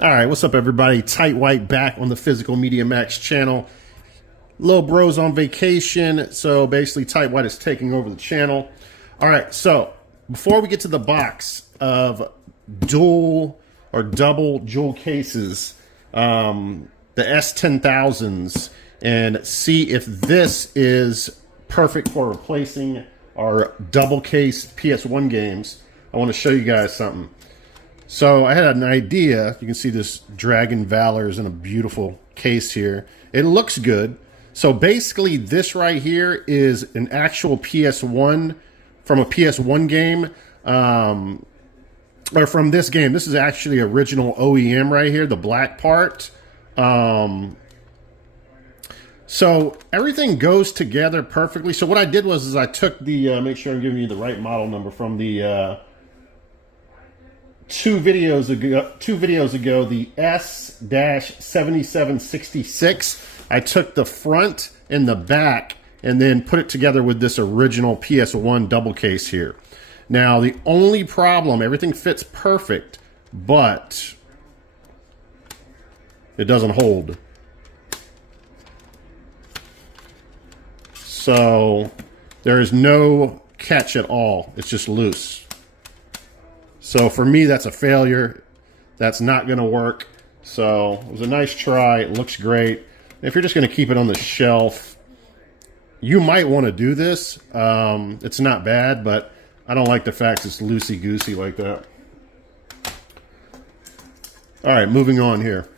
All right, what's up, everybody? Tight White back on the Physical Media Mack's channel. Little bro's on vacation, so basically Tight White is taking over the channel. All right, so before we get to the box of dual or double jewel cases, the S10000s, and see if this is perfect for replacing our double case PS1 games, I want to show you guys something. So I had an idea. You can see this Dragon Valor is in a beautiful case here. It looks good. So basically this right here is an actual PS1 from a PS1 game. Or from this game. This is actually original OEM right here, the black part. So everything goes together perfectly. So what I did was I took the, make sure I'm giving you the right model number from the, two videos ago, the S-7766. I took the front and the back and then put it together with this original PS1 double case here. Now, the only problem, everything fits perfect, but it doesn't hold. So there is no catch at all. It's just loose. So for me, that's a failure. That's not going to work. So it was a nice try. It looks great. If you're just going to keep it on the shelf, you might want to do this. It's not bad, but I don't like the fact it's loosey-goosey like that. All right, moving on here.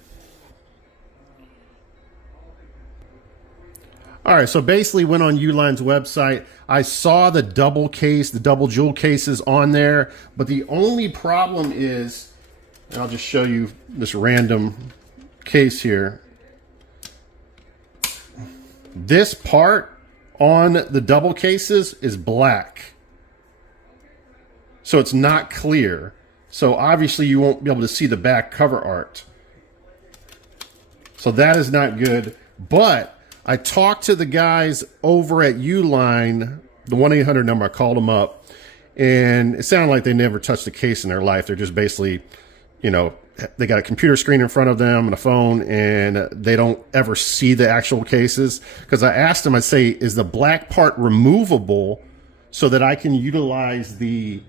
All right, so basically went on Uline's website. I saw the double case, the double jewel cases on there, but the only problem is, and I'll just show you this random case here. This part on the double cases is black. So it's not clear. So obviously you won't be able to see the back cover art. So that is not good, but I talked to the guys over at Uline, the 1-800 number. I called them up, and it sounded like they never touched a case in their life. They're just basically, you know, they got a computer screen in front of them and a phone, and they don't ever see the actual cases. Because I asked them, I say, is the black part removable so that I can utilize the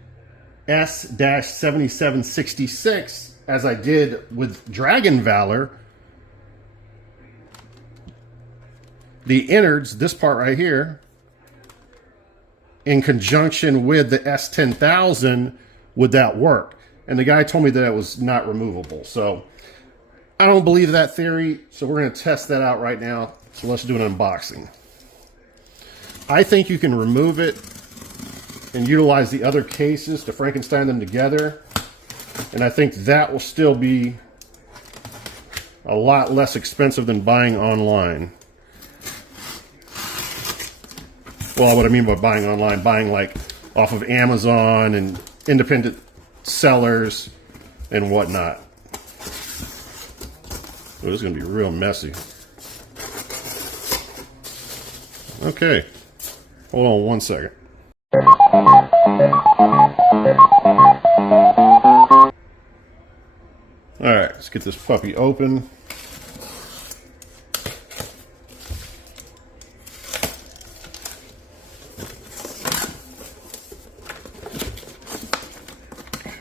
S-7766 as I did with Dragon Valor? The innards, this part right here, in conjunction with the S10000, would that work? And the guy told me that it was not removable. So I don't believe that theory. So we're going to test that out right now. So let's do an unboxing. I think you can remove it and utilize the other cases to Frankenstein them together. And I think that will still be a lot less expensive than buying online. Well, what I mean by buying online, buying like off of Amazon and independent sellers and whatnot. Oh, this is going to be real messy. Okay. Hold on one second. All right, let's get this puppy open.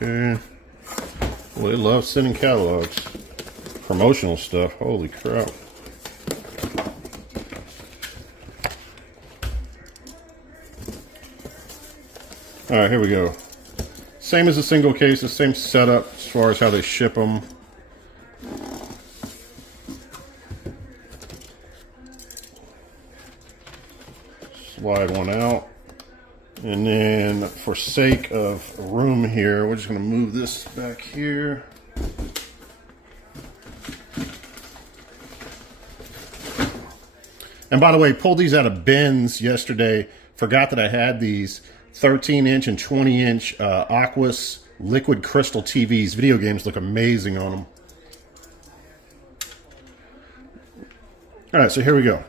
Okay. Well, they love sending catalogs. Promotional stuff. Holy crap. All right, here we go. Same as a single case, the same setup as far as how they ship them. Slide one out. And then for sake of room here, we're just going to move this back here. And by the way, pulled these out of bins yesterday. Forgot that I had these 13-inch and 20-inch Aquas liquid crystal TVs. Video games look amazing on them. All right, so here we go.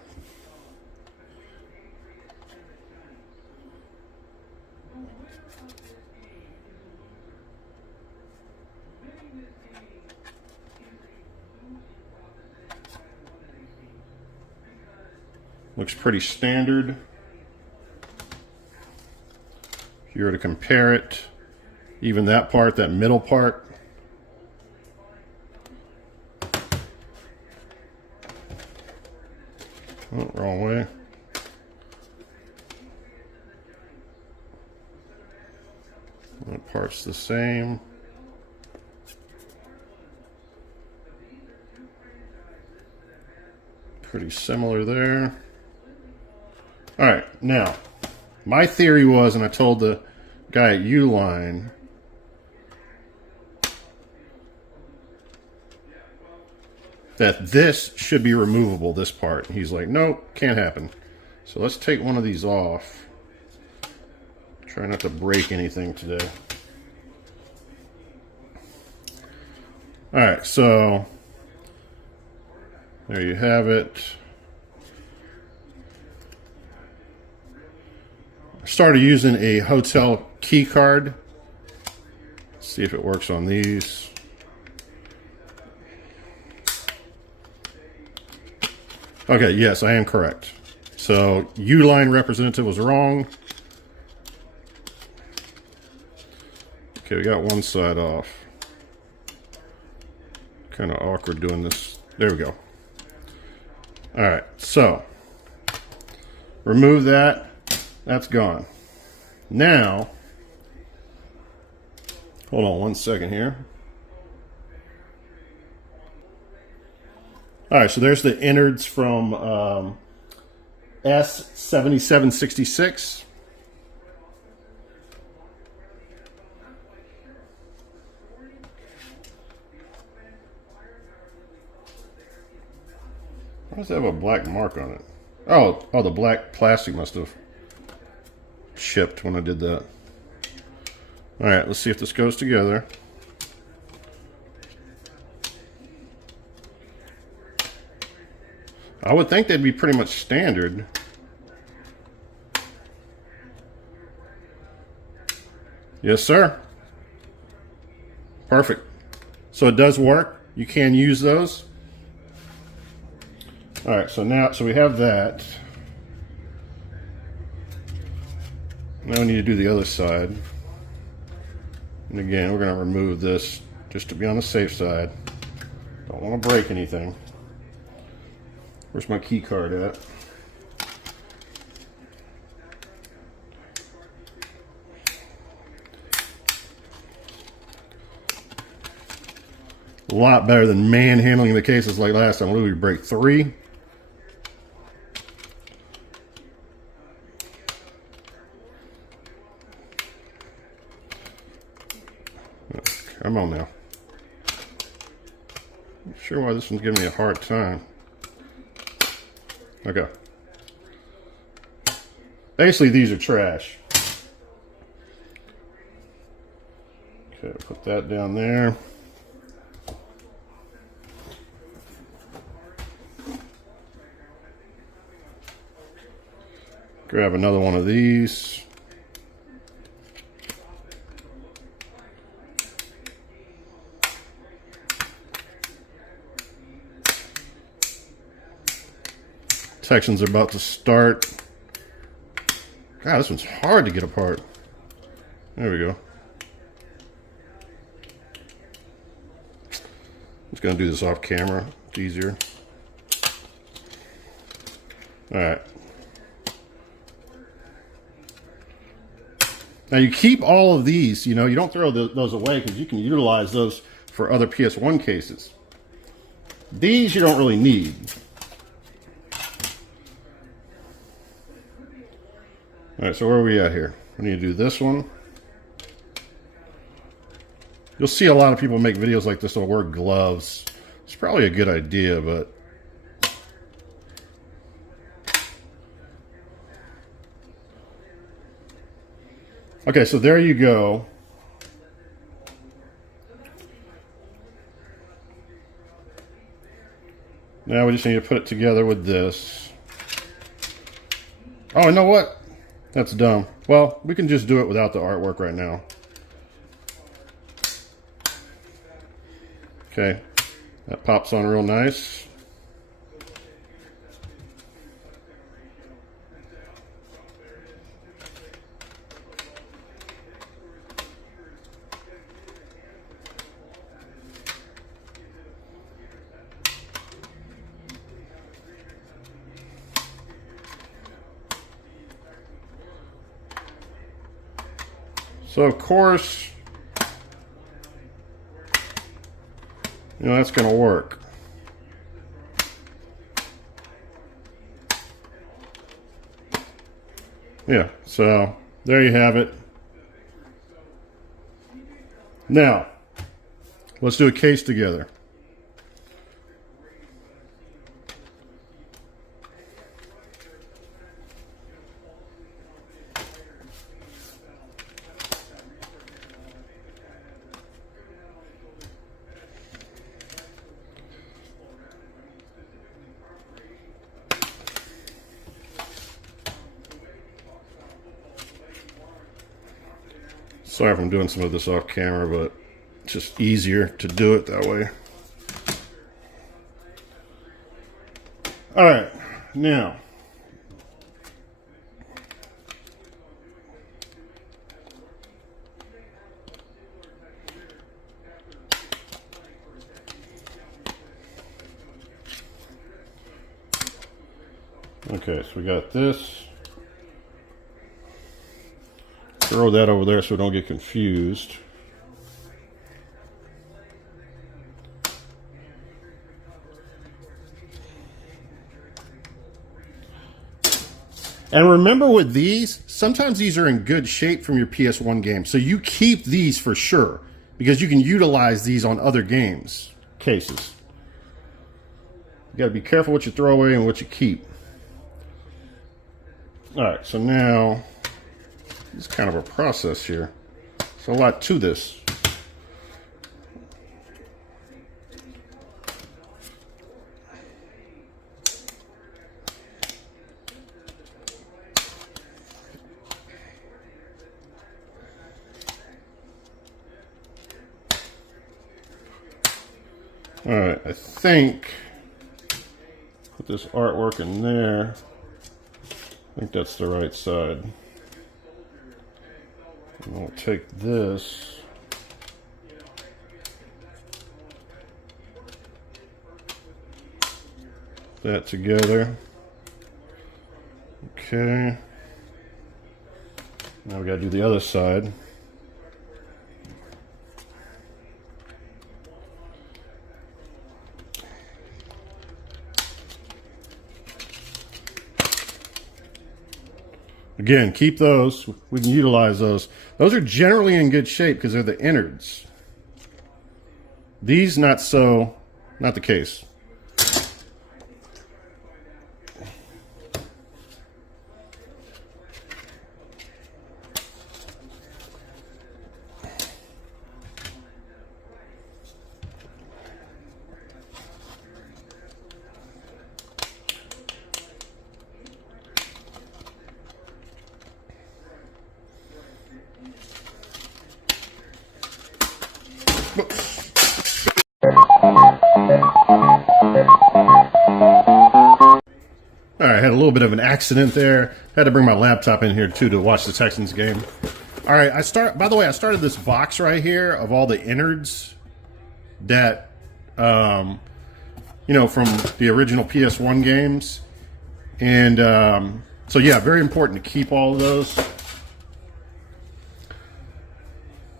Looks pretty standard. If you were to compare it, even that part, that middle part, oh, wrong way. That part's the same. Pretty similar there. All right, now, my theory was, and I told the guy at Uline, that this should be removable, this part. He's like, nope, can't happen. So let's take one of these off. Try not to break anything today. All right, so there you have it. I started using a hotel key card. Let's see if it works on these. Okay, yes, I am correct. So Uline representative was wrong. Okay, we got one side off. Kind of awkward doing this. There we go. All right, so remove that. That's gone. Now, hold on one second here. All right, so there's the innards from S7766. Why does it have a black mark on it? Oh, the black plastic must have chipped when I did that. All right, let's see if this goes together. I would think they'd be pretty much standard. Yes, sir. Perfect. So it does work. You can use those. All right, so we have that. Now we need to do the other side. And again, we're going to remove this just to be on the safe side. Don't want to break anything. Where's my key card at? A lot better than manhandling the cases like last time. What did we break? 3? Come on now. Not sure why this one's giving me a hard time. Okay. Basically, these are trash. Okay, put that down there. Grab another one of these. Sections are about to start. God, this one's hard to get apart. There we go. Just gonna do this off camera. It's easier. All right. Now you keep all of these, you know, you don't throw those away because you can utilize those for other PS1 cases. These you don't really need. All right, so where are we at here? We need to do this one. You'll see a lot of people make videos like this that'll wear gloves. It's probably a good idea, but okay, so there you go. Now we just need to put it together with this. Oh, you know what? That's dumb. Well, we can just do it without the artwork right now. Okay, that pops on real nice. So of course, you know, that's going to work. Yeah, so there you have it. Now, let's do a case together. Sorry if I'm doing some of this off camera, but it's just easier to do it that way. All right, now. Okay, so we got this. Throw that over there so we don't get confused. And remember with these, sometimes these are in good shape from your PS1 game. So you keep these for sure because you can utilize these on other games, cases. You got to be careful what you throw away and what you keep. All right, so now it's kind of a process here. There's a lot to this. All right, I think put this artwork in there. I think that's the right side. And I'll take this. That together. Okay. Now we got to do the other side. Again, keep those. We can utilize those. Those are generally in good shape because they're the innards. These, not so, not the case. All right, I had a little bit of an accident there. Had to bring my laptop in here too to watch the Texans game. All right, by the way, I started this box right here of all the innards that, you know, from the original PS1 games. And so, yeah, very important to keep all of those. All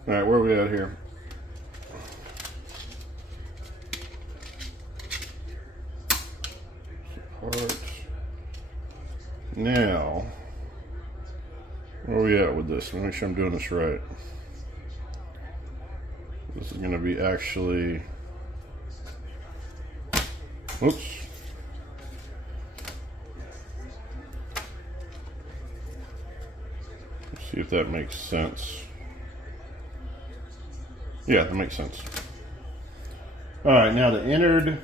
right, where are we at here? Support. Now, where are we at with this? Let me make sure I'm doing this right. This is going to be actually, oops. Let's see if that makes sense. Yeah, that makes sense. All right, now the innard.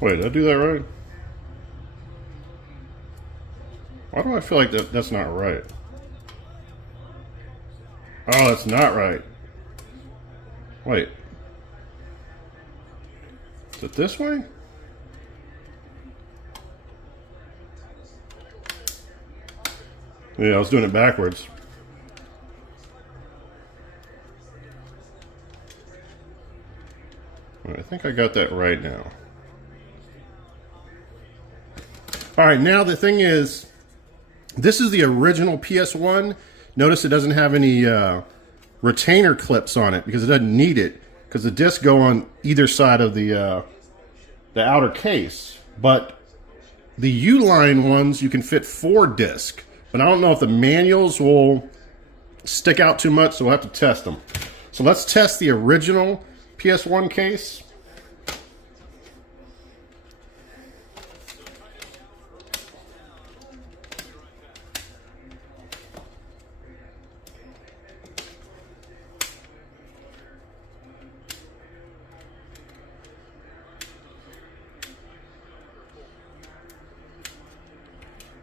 Wait, did I do that right? Why do I feel like that's not right? Oh, that's not right. Wait. Is it this way? Yeah, I was doing it backwards. I think I got that right now. All right, now the thing is, this is the original PS1. Notice it doesn't have any retainer clips on it because it doesn't need it, because the discs go on either side of the outer case. But the U-line ones, you can fit 4 discs. But I don't know if the manuals will stick out too much, so we'll have to test them. So let's test the original PS1 case.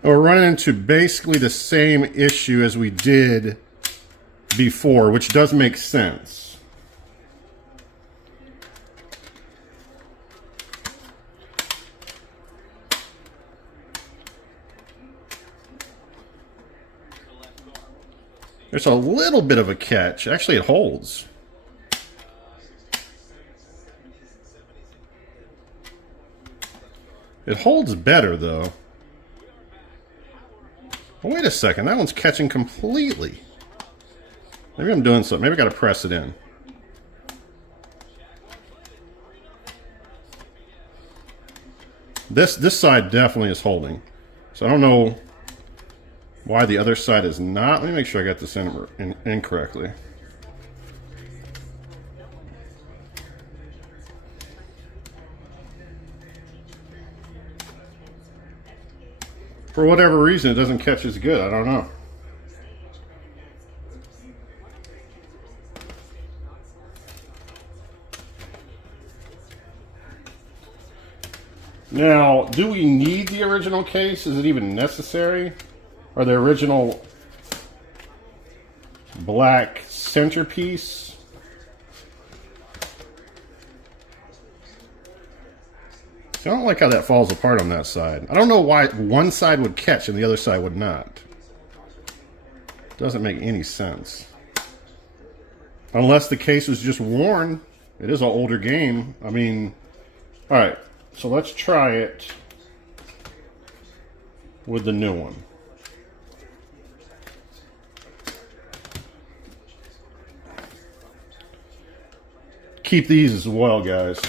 We're running into basically the same issue as we did before, which does make sense. There's a little bit of a catch. Actually, it holds. It holds better, though. Oh, wait a second. That one's catching completely. Maybe I'm doing something. Maybe I got to press it in. This side definitely is holding. So I don't know why the other side is not. Let me make sure I got this in incorrectly. For whatever reason, it doesn't catch as good. I don't know. Now, do we need the original case? Is it even necessary? Or the original black centerpiece? I don't like how that falls apart on that side. I don't know why one side would catch and the other side would not. Doesn't make any sense. Unless the case was just worn. It is an older game. I mean, all right. So let's try it with the new one. Keep these as well, guys.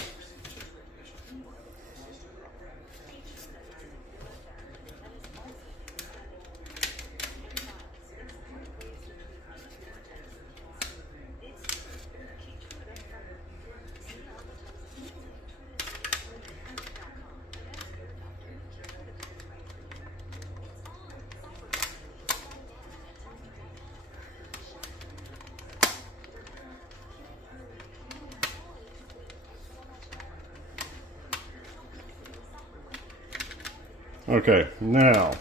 Okay, now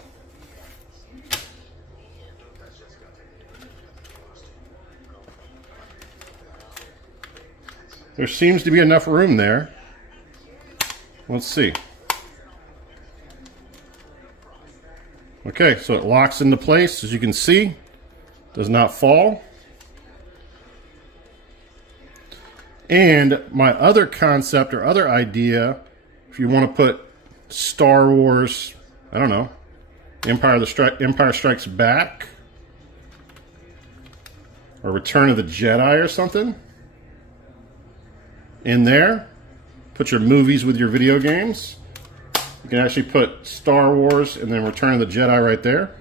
there seems to be enough room there. Let's see. Okay, so it locks into place, as you can see. Does not fall. And my other concept or other idea, if you want to put Star Wars, I don't know, Empire Strikes Back or Return of the Jedi or something in there, put your movies with your video games. You can actually put Star Wars and then Return of the Jedi right there.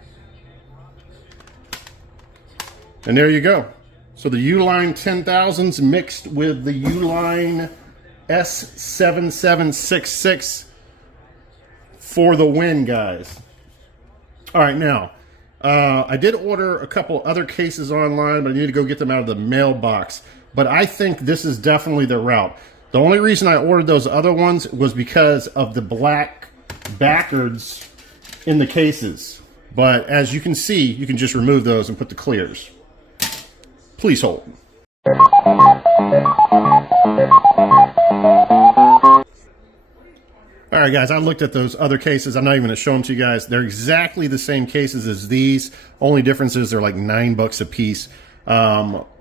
And there you go. So the Uline 10,000s mixed with the Uline S7766 for the win, guys. All right, now, I did order a couple other cases online, but I need to go get them out of the mailbox. But I think this is definitely the route. The only reason I ordered those other ones was because of the black backwards in the cases. But as you can see, you can just remove those and put the clears. Please hold. All All right, guys, I looked at those other cases. I'm not even going to show them to you guys. They're exactly the same cases as these. Only difference is they're like $9 a piece.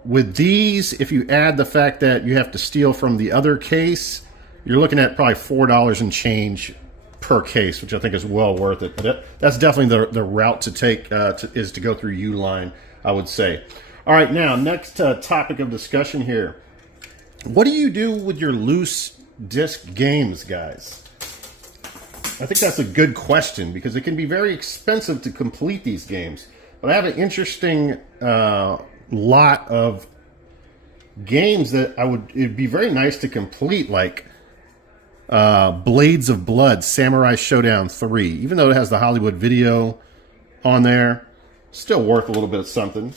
With these, if you add the fact that you have to steal from the other case, you're looking at probably $4 and change per case, which I think is well worth it. But that's definitely the route to take, is to go through Uline, I would say. All right, now, next topic of discussion here. What do you do with your loose disc games, guys? I think that's a good question because it can be very expensive to complete these games. But I have an interesting lot of games that it'd be very nice to complete, like Blades of Blood, Samurai Showdown 3. Even though it has the Hollywood video on there, still worth a little bit of something.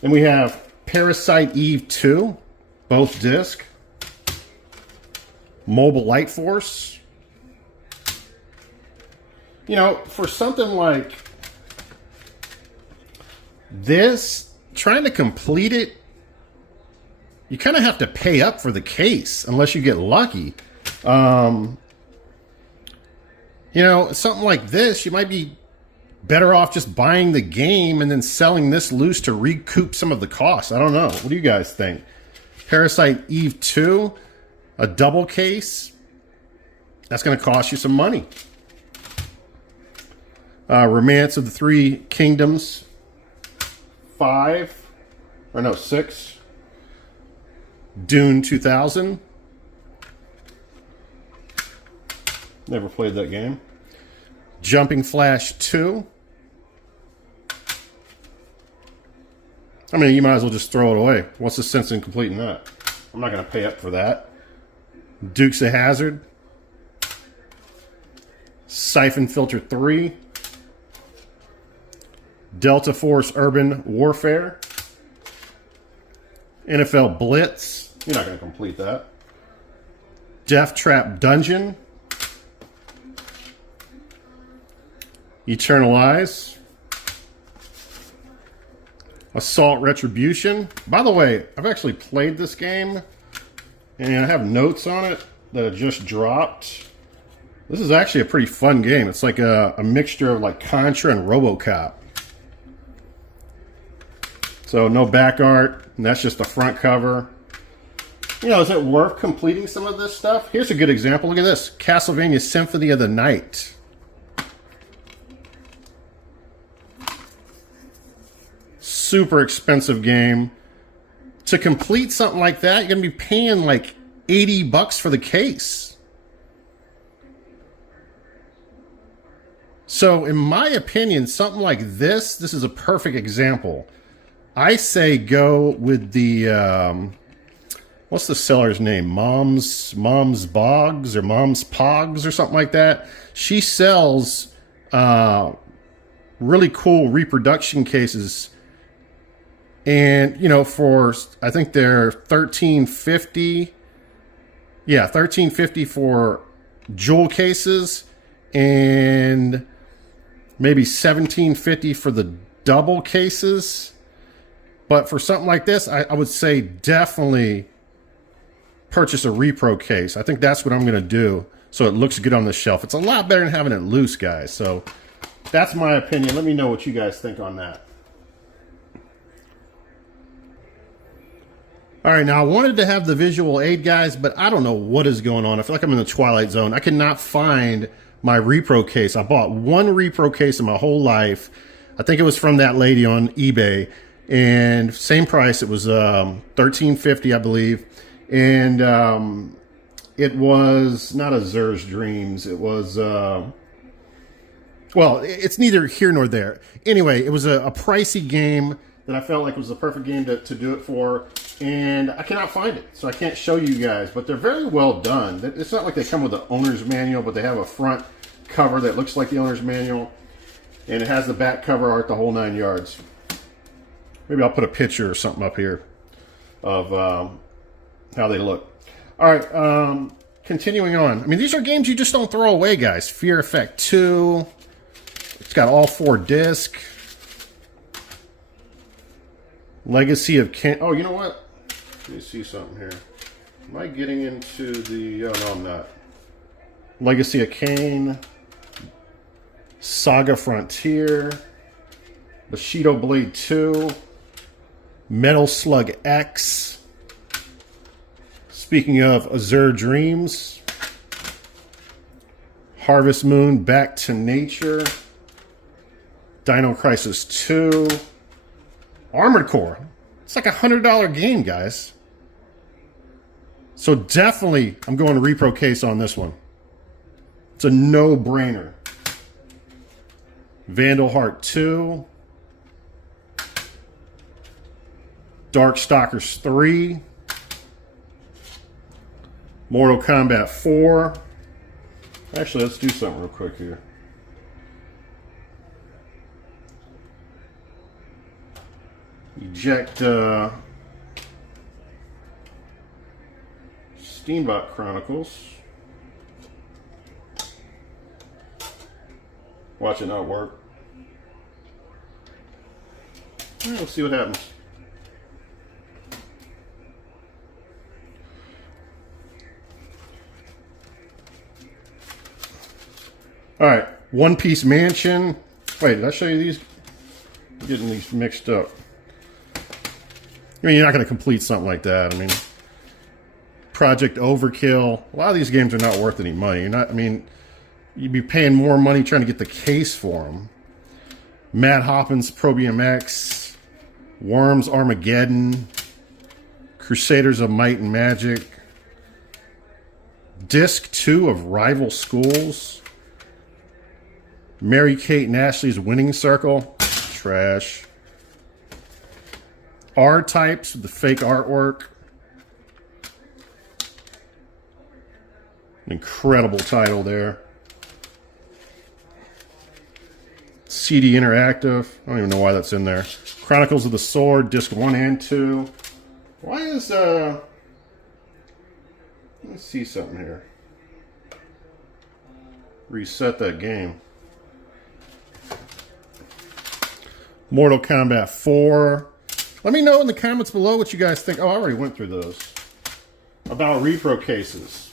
Then we have Parasite Eve 2, both disc. Mobile Light Force. You know, for something like this, trying to complete it, you kind of have to pay up for the case unless you get lucky. You know, something like this, you might be better off just buying the game and then selling this loose to recoup some of the costs. I don't know. What do you guys think? Parasite Eve 2, a double case, that's going to cost you some money. Romance of the Three Kingdoms 6. Dune 2000. Never played that game. Jumping Flash 2. I mean, you might as well just throw it away. What's the sense in completing that? I'm not going to pay up for that. Dukes of Hazzard. Siphon Filter 3. Delta Force Urban Warfare. NFL Blitz. You're not going to complete that. Death Trap Dungeon. Eternal Eyes. Assault Retribution. By the way, I've actually played this game and I have notes on it that have just dropped. This is actually a pretty fun game. It's like a mixture of like Contra and RoboCop. So no back art, and that's just the front cover. You know, is it worth completing some of this stuff? Here's a good example. Look at this. Castlevania Symphony of the Night. Super expensive game. To complete something like that, you're going to be paying like $80 for the case. So in my opinion, something like this is a perfect example. I say go with the, what's the seller's name? Mom's Bogs or Mom's Pogs or something like that. She sells really cool reproduction cases. And, you know, for, I think they're $13.50. Yeah, $13.50 for jewel cases and maybe $17.50 for the double cases. But for something like this, I would say definitely purchase a repro case. I think that's what I'm going to do so it looks good on the shelf. It's a lot better than having it loose, guys. So that's my opinion. Let me know what you guys think on that. All right, now I wanted to have the visual aid, guys, but I don't know what is going on. I feel like I'm in the Twilight Zone. I cannot find my repro case. I bought one repro case in my whole life. I think it was from that lady on eBay. And same price. It was $13.50, I believe. And it was not a Zer's Dreams. It was, well, it's neither here nor there. Anyway, it was a pricey game that I felt like was the perfect game to do it for. And I cannot find it, so I can't show you guys. But they're very well done. It's not like they come with the owner's manual, but they have a front cover that looks like the owner's manual. And it has the back cover art, the whole 9 yards. Maybe I'll put a picture or something up here of how they look. All right, continuing on. I mean, these are games you just don't throw away, guys. Fear Effect 2. It's got all 4 discs. Legacy of Ken. Oh, you know what? Let me see something here. Am I getting into the... Oh, no, I'm not. Legacy of Kain, Saga Frontier, Bushido Blade 2, Metal Slug X. Speaking of Azure Dreams, Harvest Moon Back to Nature, Dino Crisis 2, Armored Core. It's like $100 game, guys. So definitely, I'm going to repro case on this one. It's a no-brainer. Vandal Heart 2, Darkstalkers 3, Mortal Kombat 4. Actually, let's do something real quick here. Eject Steambot Chronicles. Watch it not work. All right, let's see what happens. All right, One Piece Mansion. Wait, did I show you these? I'm getting these mixed up. I mean, you're not going to complete something like that. I mean, Project Overkill. A lot of these games are not worth any money. You're not. I mean, you'd be paying more money trying to get the case for them. Matt Hoppins Pro BMX, Worms Armageddon, Crusaders of Might and Magic, Disc 2 of Rival Schools, Mary Kate and Ashley's Winning Circle, trash. R-Types, the fake artwork. An incredible title there. CD Interactive. I don't even know why that's in there. Chronicles of the Sword, Disc 1 and 2. Why is, let's see something here. Reset that game. Mortal Kombat 4. Let me know in the comments below what you guys think. Oh, I already went through those. About repro cases.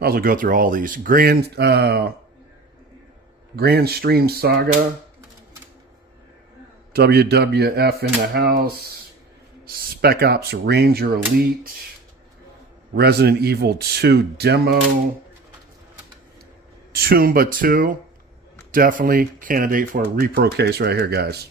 I'll also go through all these. Grand Stream Saga. WWF in the House. Spec Ops Ranger Elite. Resident Evil 2 Demo. Toomba 2. Definitely candidate for a repro case right here, guys.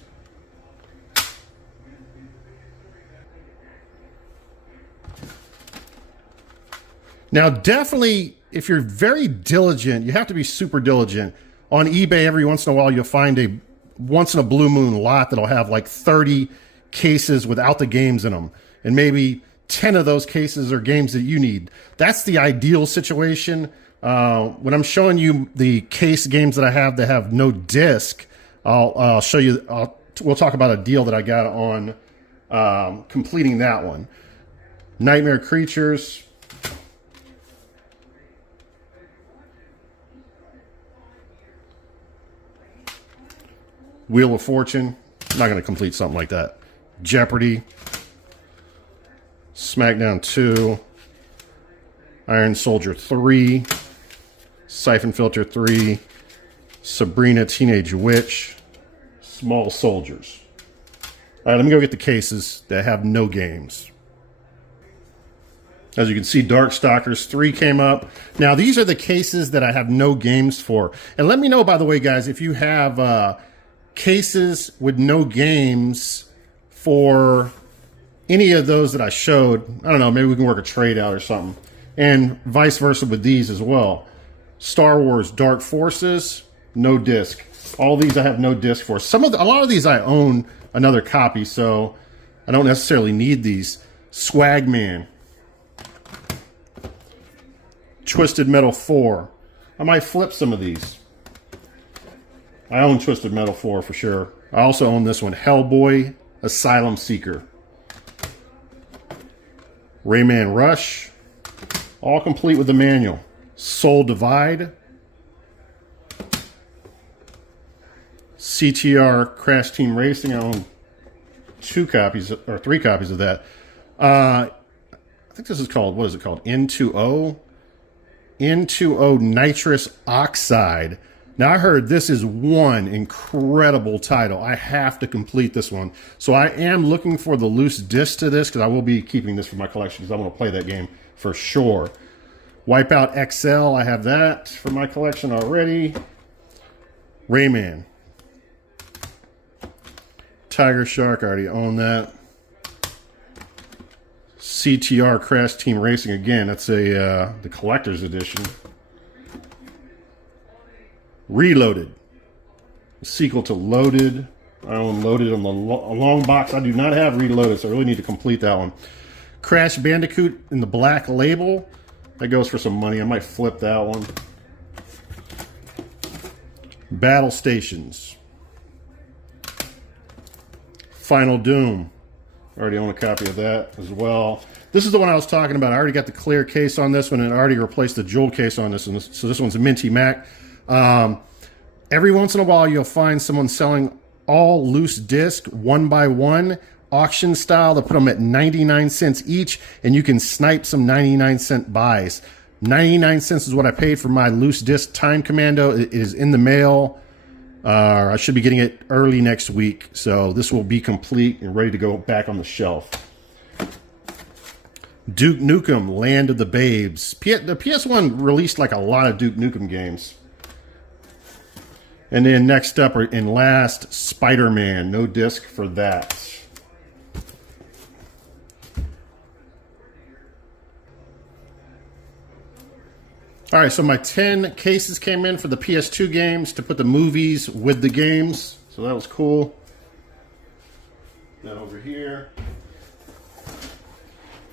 Now, definitely, if you're very diligent, you have to be super diligent. On eBay, every once in a while, you'll find a once-in-a-blue moon lot that'll have like 30 cases without the games in them. And maybe 10 of those cases are games that you need. That's the ideal situation. When I'm showing you the case games that I have that have no disc, I'll show you. We'll talk about a deal that I got on completing that one. Nightmare Creatures. Wheel of Fortune. I'm not going to complete something like that. Jeopardy. SmackDown 2. Iron Soldier 3. Siphon Filter 3. Sabrina Teenage Witch. Small Soldiers. All right, let me go get the cases that have no games. As you can see, Darkstalkers 3 came up. Now, these are the cases that I have no games for. And let me know, by the way, guys, if you have cases with no games for any of those that I showed. I don't know, maybe we can work a trade out or something. And vice versa with these as well. Star Wars Dark Forces, no disc. All these I have no disc for. A lot of these I own another copy, so I don't necessarily need these. Swagman. Twisted Metal 4. I might flip some of these. I own Twisted Metal 4 for sure. I also own this one, Hellboy Asylum Seeker. Rayman Rush. All complete with the manual. Soul Divide. CTR Crash Team Racing. I own 2 copies or 3 copies of that. think this is called, what is it called? N2O? N2O nitrous oxide. Now, I heard this is one incredible title. I have to complete this one. So I am looking for the loose disc to this, because I will be keeping this for my collection, because I want to play that game for sure. Wipeout XL, I have that for my collection already. Rayman. Tiger Shark, I already own that. CTR Crash Team Racing, again, that's the collector's edition. Reloaded. Sequel to Loaded. I own Loaded on the long box. I do not have Reloaded, so I really need to complete that one. Crash Bandicoot in the black label. That goes for some money. I might flip that one. Battle Stations. Final Doom. I already own a copy of that as well. This is the one I was talking about. I already got the clear case on this one, and I already replaced the jeweled case on this one. So this one's a Minty Mac. Every once in a while, you'll find someone selling all loose disc, one by one, auction style. They'll put them at 99 cents each, and you can snipe some 99-cent buys. 99 cents is what I paid for my loose disc Time Commando. It is in the mail. I should be getting it early next week, so this will be complete and ready to go back on the shelf. Duke Nukem, Land of the Babes. The PS1 released like a lot of Duke Nukem games. And then next up, and last, Spider-Man. No disc for that. All right, so my 10 cases came in for the PS2 games to put the movies with the games. So that was cool. That over here.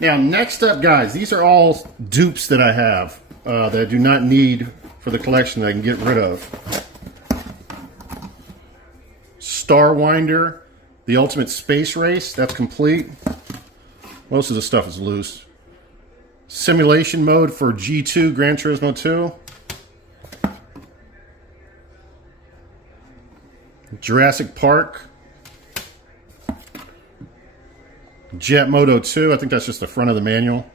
Now, next up, guys, these are all dupes that I have that I do not need for the collection that I can get rid of. Starwinder, the Ultimate Space Race, that's complete. Most of the stuff is loose. Simulation mode for G2, Gran Turismo 2. Jurassic Park. Jet Moto 2, I think that's just the front of the manual.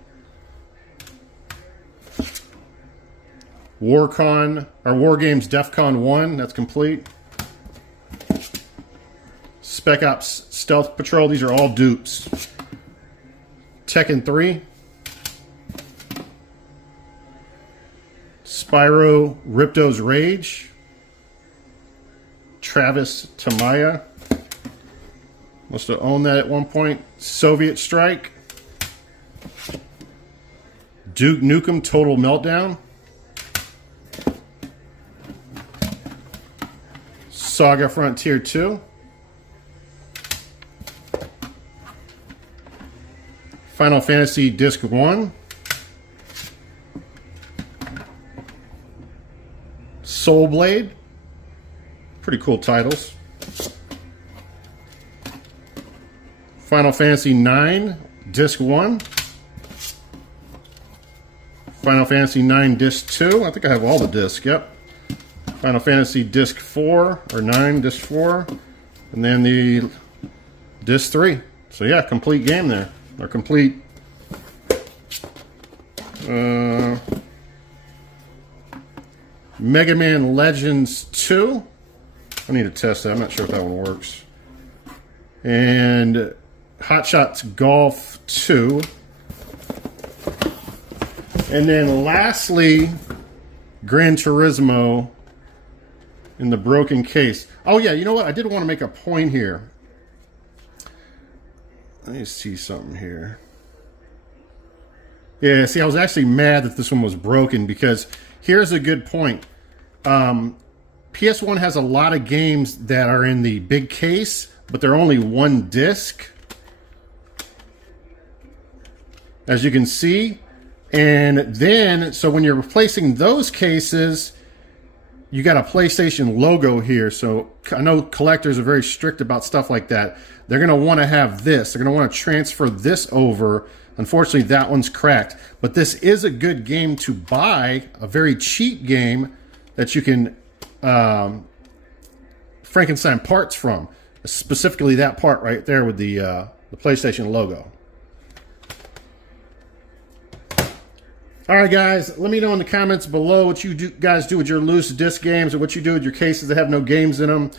War Games DEFCON 1, that's complete. Spec Ops Stealth Patrol, these are all dupes. Tekken 3. Spyro Ripto's Rage. Travis Tamaya. Must have owned that at one point. Soviet Strike. Duke Nukem Total Meltdown. Saga Frontier 2. Final Fantasy Disc 1. Soul Blade. Pretty cool titles. Final Fantasy 9 Disc 1. Final Fantasy 9 Disc 2. I think I have all the discs, yep. Final Fantasy Disc 4, or 9 Disc 4. And then the Disc 3. So yeah, complete game there. Or complete. Mega Man Legends 2. I need to test that. I'm not sure if that one works. And Hot Shots Golf 2. And then lastly, Gran Turismo in the broken case. Oh yeah, you know what? I did want to make a point here. Let me see something here. Yeah, see, I was actually mad that this one was broken because here's a good point. PS1 has a lot of games that are in the big case, but they're only one disc, as you can see. And then, so when you're replacing those cases, you got a PlayStation logo here. So I know collectors are very strict about stuff like that. They're going to want to have this. They're going to want to transfer this over. Unfortunately, that one's cracked. But this is a good game to buy, a very cheap game that you can Frankenstein parts from. Specifically that part right there with the PlayStation logo. All right, guys, let me know in the comments below what you guys do with your loose disc games, or what you do with your cases that have no games in them.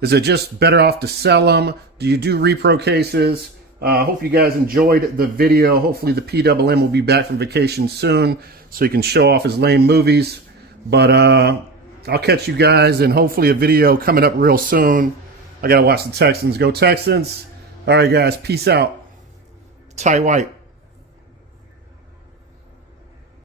Is it just better off to sell them? Do you do repro cases? Hope you guys enjoyed the video. Hopefully the P1 will be back from vacation soon so he can show off his lame movies. But I'll catch you guys, and hopefully a video coming up real soon. I got to watch the Texans. Go Texans. All right, guys, peace out. Tight White.